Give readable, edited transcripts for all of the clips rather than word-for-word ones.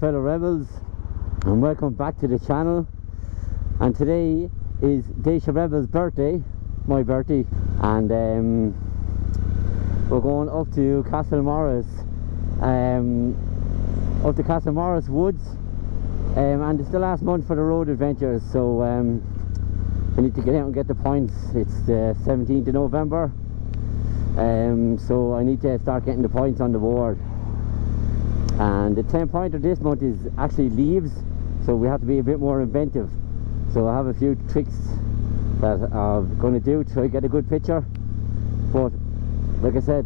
fellow rebels, and welcome back to the channel. And today is Deise Rebel's birthday, my birthday, and we're going up to Castlemorris, Woods, and it's the last month for the road adventures, so I need to get out and get the points. It's the 17th of November, so I need to start getting the points on the board. And the 10 pointer this month is actually leaves, so we have to be a bit more inventive. So I have a few tricks that I'm going to do to try to get a good picture. But like I said,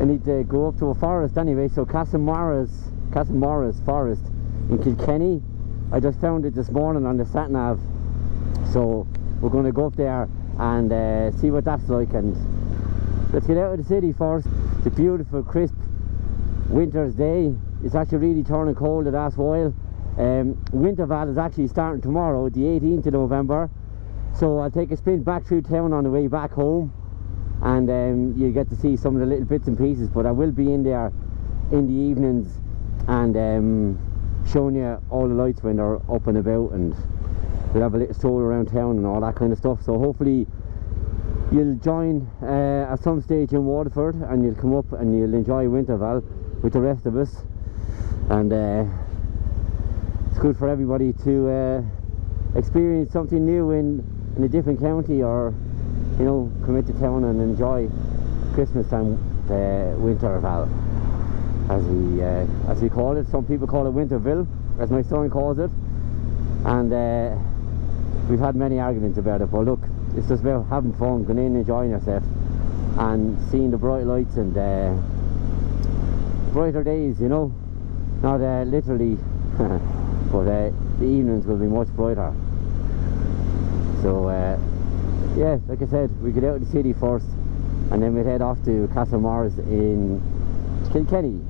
I need to go up to a forest anyway. So Castlemorris Forest in Kilkenny. I just found it this morning on the sat-nav. So we're going to go up there and see what that's like. And let's get out of the city first. It's a beautiful, crisp winter's day. It's actually really turning cold the last while. Winterval is actually starting tomorrow, the 18th of November. So I'll take a spin back through town on the way back home, and you'll get to see some of the little bits and pieces. But I will be in there in the evenings and showing you all the lights when they're up and about, and we'll have a little stroll around town and all that kind of stuff. So hopefully you'll join at some stage in Waterford, and you'll come up and you'll enjoy Winterval with the rest of us. And it's good for everybody to experience something new in a different county, or you know, come into town and enjoy Christmas time, Winterval, as we call it. Some people call it Winterville, as my son calls it, and we've had many arguments about it. But look, it's just about having fun, going in, enjoying yourself, and seeing the bright lights and brighter days, you know, not literally, but the evenings will be much brighter. So yeah, like I said, we get out of the city first, and then we head off to Castlemorris in Kilkenny.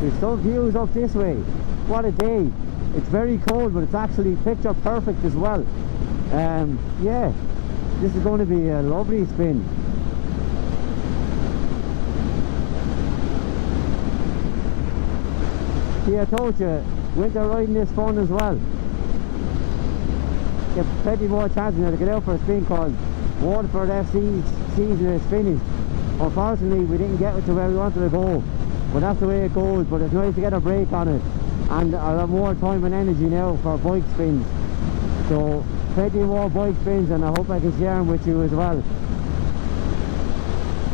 There's some views up this way. What a day. It's very cold, but it's actually picture perfect as well. Yeah, this is going to be a lovely spin. See, I told you, winter riding is fun as well. Get plenty more chances now to get out for a spin, because Waterford FC season is finished. Unfortunately, we didn't get to where we wanted to go. But that's the way it goes. But it's nice to get a break on it, and I'll have more time and energy now for bike spins. So plenty more bike spins, and I hope I can share them with you as well.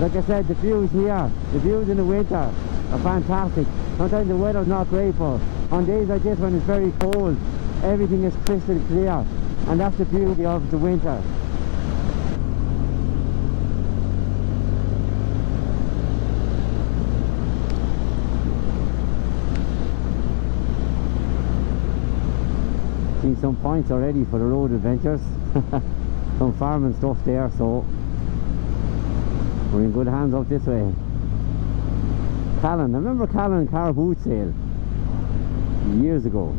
Like I said, the views here, the views in the winter are fantastic. Sometimes the weather's not great, but on days like this when it's very cold, everything is crystal clear, and that's the beauty of the winter. Seen some points already for the road adventures. Some farming stuff there, so we're in good hands up this way. Callan, I remember Callan car boot sale years ago.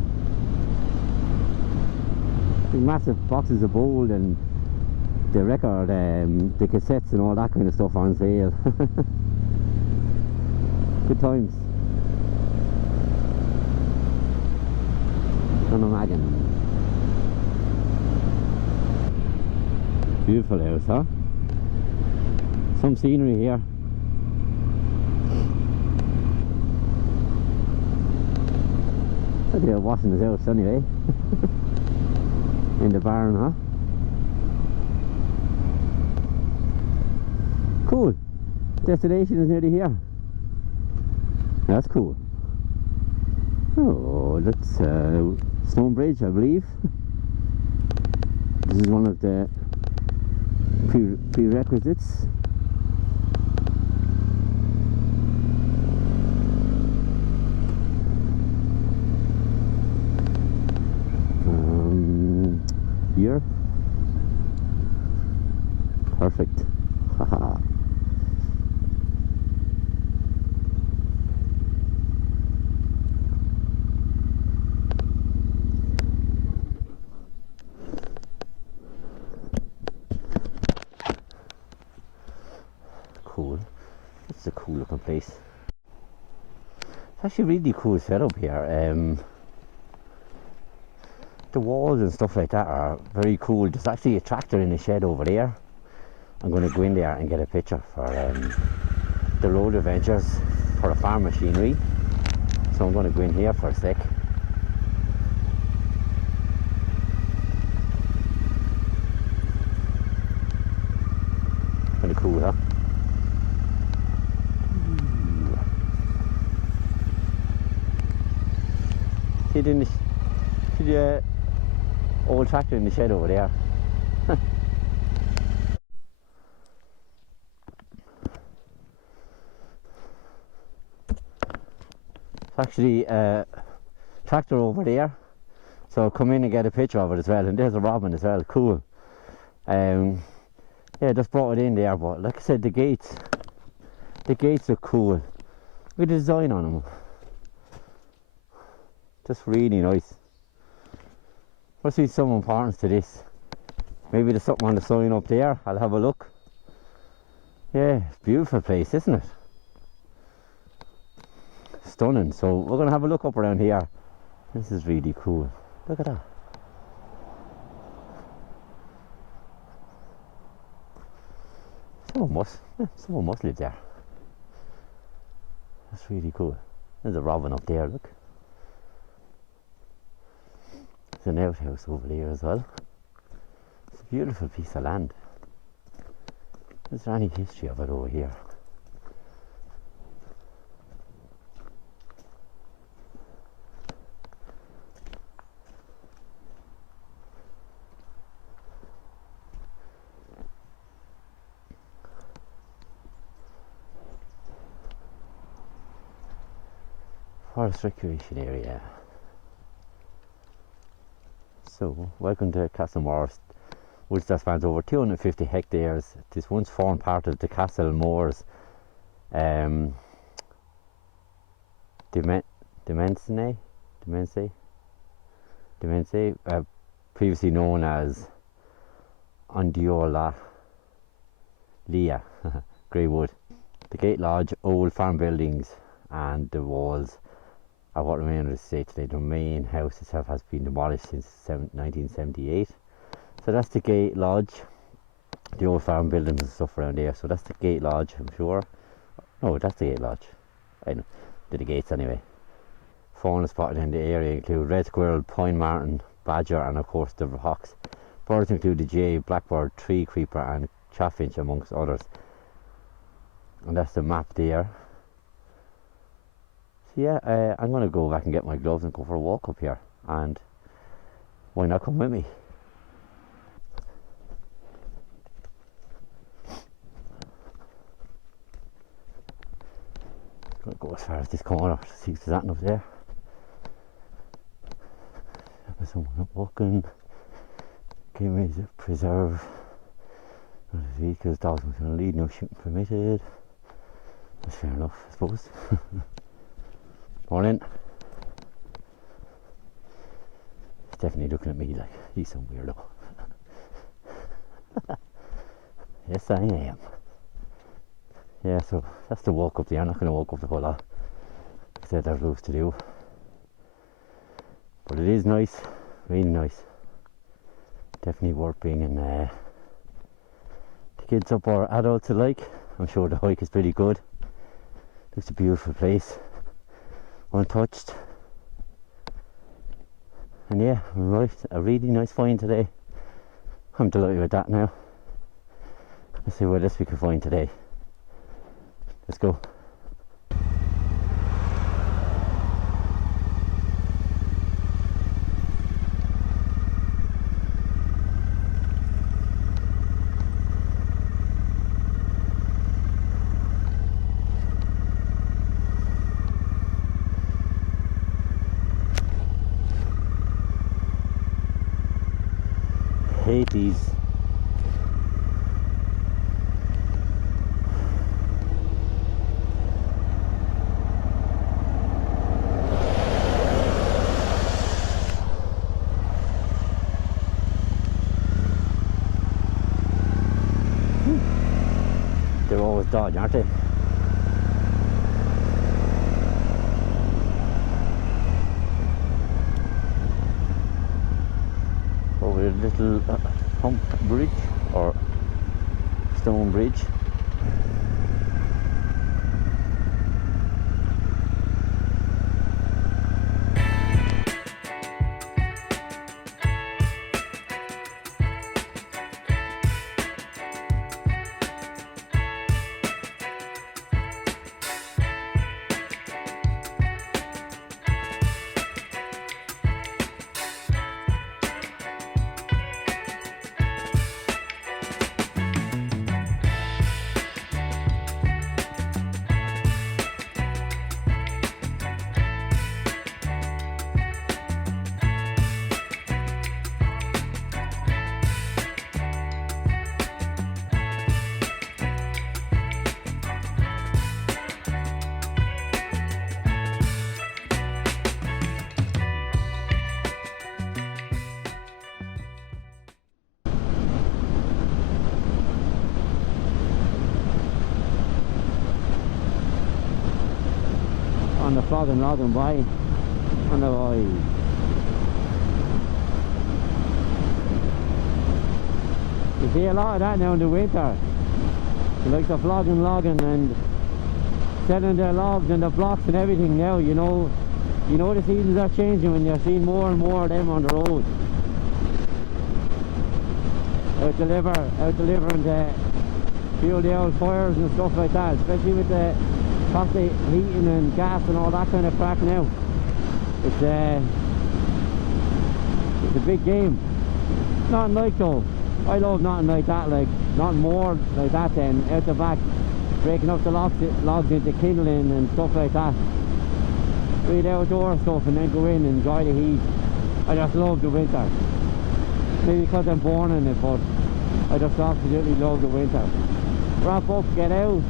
Big massive boxes of gold and the record, the cassettes and all that kind of stuff on sale. Good times. Can imagine. Beautiful house, huh? Some scenery here. I think they're washing his house anyway. In the barn, huh? Cool. Destination is nearly here. That's cool. Oh, that's Stone Bridge, I believe. This is one of the prerequisites. Perfect. Haha. Cool. It's a cool looking place. It's actually really cool setup here. The walls and stuff like that are very cool. There's actually a tractor in the shed over there. I'm going to go in there and get a picture for the road adventures for the farm machinery. So I'm going to go in here for a sec. Kind of cool, huh? See the old tractor in the shed over there. It's actually a tractor over there, so I'll come in and get a picture of it as well. And there's a robin as well. Cool. Yeah, just brought it in there, but like I said, the gates are cool. Look at the design on them. Just really nice. Must be some importance to this. Maybe there's something on the sign up there. I'll have a look. Yeah, it's a beautiful place, isn't it? Stunning. So we're going to have a look up around here. This is really cool. Look at that. Someone must live there. That's really cool. There's a robin up there, look. There's an outhouse over there as well. It's a beautiful piece of land. Is there any history of it over here? Forest recreation area. So, welcome to Castlemorris, which spans over 250 hectares. This once formed part of the Castlemorris Deise, previously known as Ondiola Lea, Greywood. The Gate Lodge, old farm buildings and the walls are what remain of the estate today. The main house itself has been demolished since 1978. So that's the Gate Lodge, the old farm buildings and stuff around there. So that's the Gate Lodge, I'm sure. No, that's the Gate Lodge. I know, the gates anyway. Fauna spotted in the area include red squirrel, pine marten, badger, and of course the hawks. Birds include the jay, blackbird, tree creeper, and chaffinch, amongst others. And that's the map there. So yeah, I'm going to go back and get my gloves and go for a walk up here. And why not come with me? I'm going to go as far as this corner to see if there's anything up there. There's someone up walking. Game is preserve. Vehicles, dogs on lead, no shooting permitted. That's fair enough, I suppose. Morning. He's definitely looking at me like he's some weirdo. Yes, I am. Yeah, so that's the walk up there. I'm not going to walk up the whole lot. I said there's loads to do. But it is nice, really nice. Definitely worth bringing the kids up or adults alike. I'm sure the hike is pretty good. It's a beautiful place, untouched. And yeah, right, a really nice find today. I'm delighted with that now. Let's see what else we can find today. Let's go. Hate these They're always dodge, aren't they? Over a little hump bridge or stone bridge. On the flogging logging by on the way. You see a lot of that now in the winter. You like the flogging logging and selling their logs and the blocks and everything now, you know the seasons are changing when you're seeing more and more of them on the road. Out delivering to fuel the old fires and stuff like that, especially with the cost of heating and gas and all that kind of crack now. It's a big game. Nothing like though. I love nothing like that, like nothing more like that than out the back, breaking up the logs into kindling and stuff like that. Real outdoor stuff and then go in and enjoy the heat. I just love the winter. Maybe because I'm born in it, but I just absolutely love the winter. Wrap up, get out,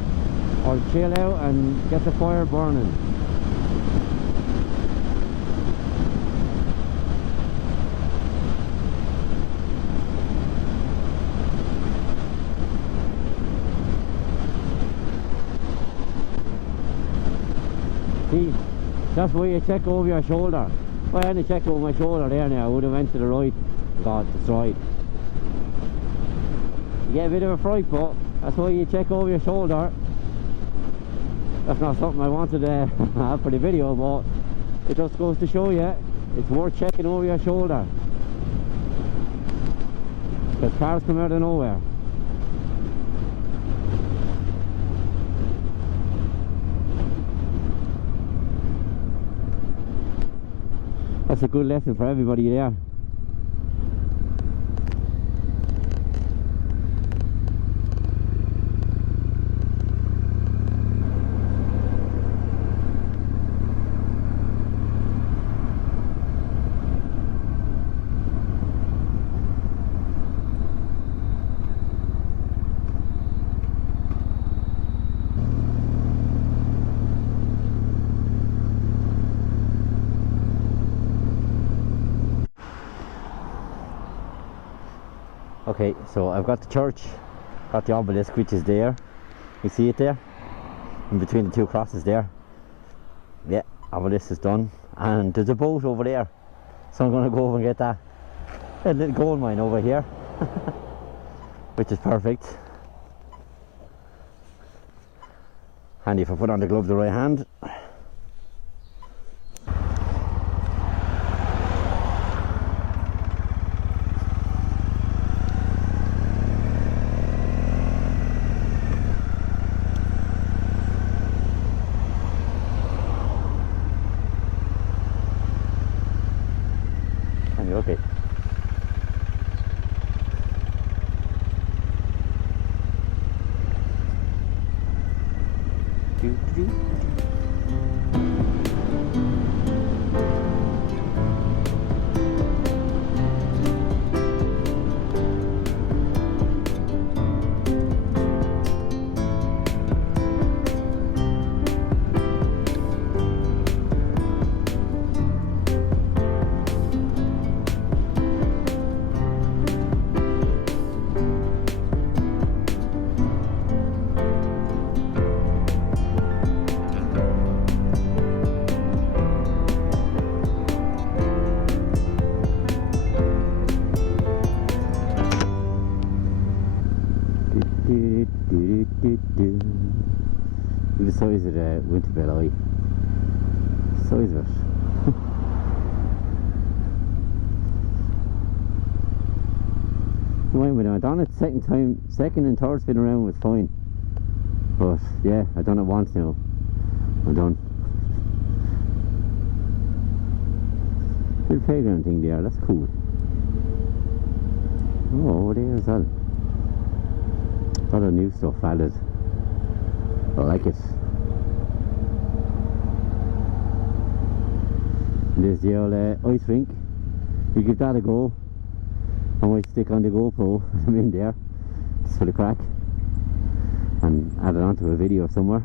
or chill out and get the fire burning. See, that's where you check over your shoulder. If I hadn't checked over my shoulder there now, I would have went to the right. God, destroyed. You get a bit of a fright, but that's why you check over your shoulder. That's not something I wanted to have for the video, but it just goes to show you it's worth checking over your shoulder, because cars come out of nowhere. That's a good lesson for everybody there. Okay, so I've got the church, got the obelisk which is there. You see it there? In between the two crosses there. Yeah, obelisk is done. And there's a boat over there. So I'm going to go over and get that. A little gold mine over here. Which is perfect. Handy if I put on the glove the right hand. Okay. Look at the size of the winterbell eye. Size of it. When I went on it second and third spin around was fine. But yeah, I done it once now. I'm done. Little playground thing there, that's cool. Oh, over there as well. A lot of new stuff added. I like it. And there's the old ice rink. You give that a go. I might stick on the GoPro when I'm in there, just for the crack, and add it onto a video somewhere.